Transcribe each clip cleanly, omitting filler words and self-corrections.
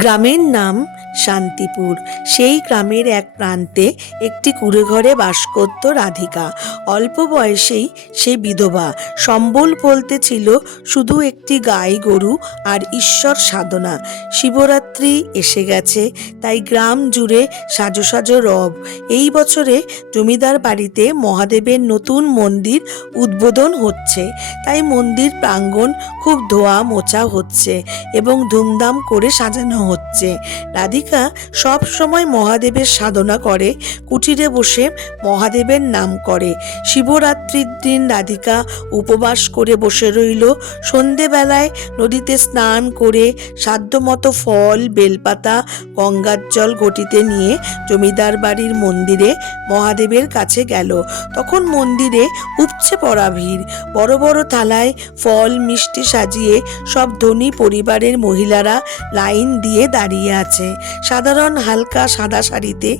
গ্রামের নাম শান্তিপুর। সেই গ্রামের এক প্রান্তে একটি কুঁড়েঘরে বাস করত রাধিকা। অল্প বয়সেই সে বিধবা। সম্বল বলতে ছিল শুধু একটি গাই গরু আর ঈশ্বর সাধনা। শিবরাত্রি এসে গেছে, তাই গ্রাম জুড়ে সাজো সাজো রব। এই বছরে জমিদার বাড়িতে মহাদেবের নতুন মন্দির উদ্বোধন হচ্ছে, তাই মন্দির প্রাঙ্গণ খুব ধোয়া মোছা হচ্ছে এবং ধুমধাম করে সাজানো হচ্ছে। রাধিকা সব সময় মহাদেবের সাধনা করে, কুটিরে বসে মহাদেবের নাম করে। শিবরাত্রির দিন রাধিকা উপবাস করে বসে রইল। সন্ধেবেলায় নদীতে স্নান করে সাধ্যমতো ফল, বেলপাতা, গঙ্গার জল ঘটিতে নিয়ে জমিদার বাড়ির মন্দিরে মহাদেবের কাছে গেল। তখন মন্দিরে উপচে পড়া ভিড়। বড় বড় থালায় ফল মিষ্টি সাজিয়ে সব ধনী পরিবারের মহিলারা লাইন দিয়ে দাঁড়িয়ে আছে। সাধারণ হালকা সাদা শাড়িতে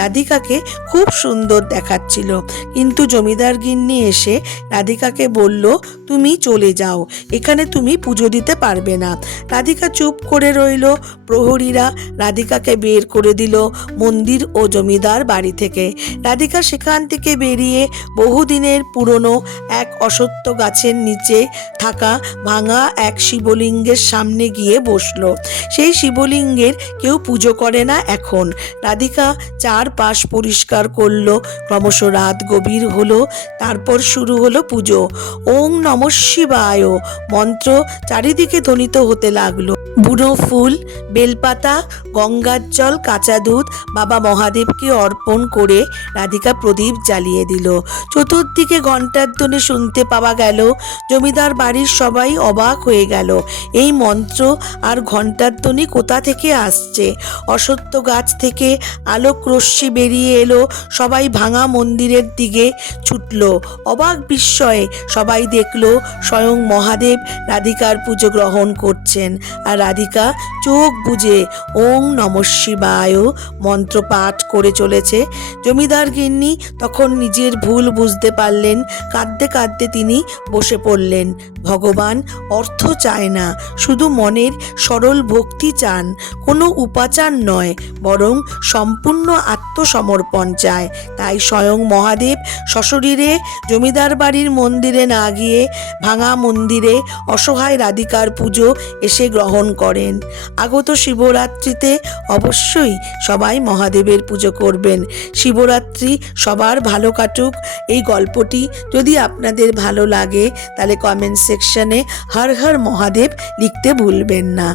রাধিকাকে খুব সুন্দর দেখাচ্ছিল, কিন্তু জমিদার গিন্নি এসে রাধিকাকে বলল, তুমি চলে যাও, এখানে তুমি পুজো দিতে পারবে না। রাধিকা চুপ করে রইল। প্রহরীরা রাধিকাকে বের করে দিল মন্দির ও জমিদার বাড়ি থেকে। রাধিকা সেখান থেকে বেরিয়ে বহুদিনের পুরনো এক অশ্বত্থ গাছের নিচে থাকা ভাঙা এক শিবলিঙ্গের সামনে গিয়ে বসলো। সেই শিবলিঙ্গের কেউ পুজো করে না এখন। রাধিকা চারপাশ পরিষ্কার করলো। ক্রমশ রাত গভীর হলো। তারপর শুরু হলো পুজো। ওং নমঃ শিবায় মন্ত্র চারিদিকে ধ্বনিত হতে লাগলো। বুনো ফুল, বেলপাতা, গঙ্গার জল, কাঁচা দুধ বাবা মহাদেবকে অর্পণ করে রাধিকা প্রদীপ জ্বালিয়ে দিল। চতুর্দিকে ঘণ্টার ধ্বনি শুনতে পাওয়া গেল। জমিদার বাড়ির সবাই অবাক হয়ে গেল। এই মন্ত্র আর ঘণ্টার ধ্বনি কোথা থেকে আসছে? অশ্বত্থ গাছ থেকে আলোক রশ্মি বেরিয়ে এলো। সবাই ভাঙা মন্দিরের দিকে ছুটল। অবাক বিস্ময়ে সবাই দেখল স্বয়ং মহাদেব রাধিকার পুজো গ্রহণ করছেন, আর রাধিকা চোখ বুজে ওং নমঃ শিবায় মন্ত্র পাঠ করে চলেছে। জমিদার গিন্নি তখন নিজের ভুল বুঝতে পারলেন। কাঁদতে কাঁদতে তিনি বসে পড়লেন। ভগবান অর্থ চায় না, শুধু মনের সরল ভক্তি চান। কোনো উপাচার নয়, বরং সম্পূর্ণ আত্মসমর্পণ চায়। তাই স্বয়ং মহাদেব সশরীরে জমিদার বাড়ির মন্দিরে না গিয়ে ভাঙা মন্দিরে অসহায় রাধিকার পুজো এসে গ্রহণ করেন। আগত শিবরাত্রিতে অবশ্যই সবাই মহাদেবের পুজো করবেন। শিবরাত্রি সবার ভালো কাটুক। এই গল্পটি যদি আপনাদের ভালো লাগে তাহলে কমেন্ট সেকশনে হর হর মহাদেব লিখতে ভুলবেন না।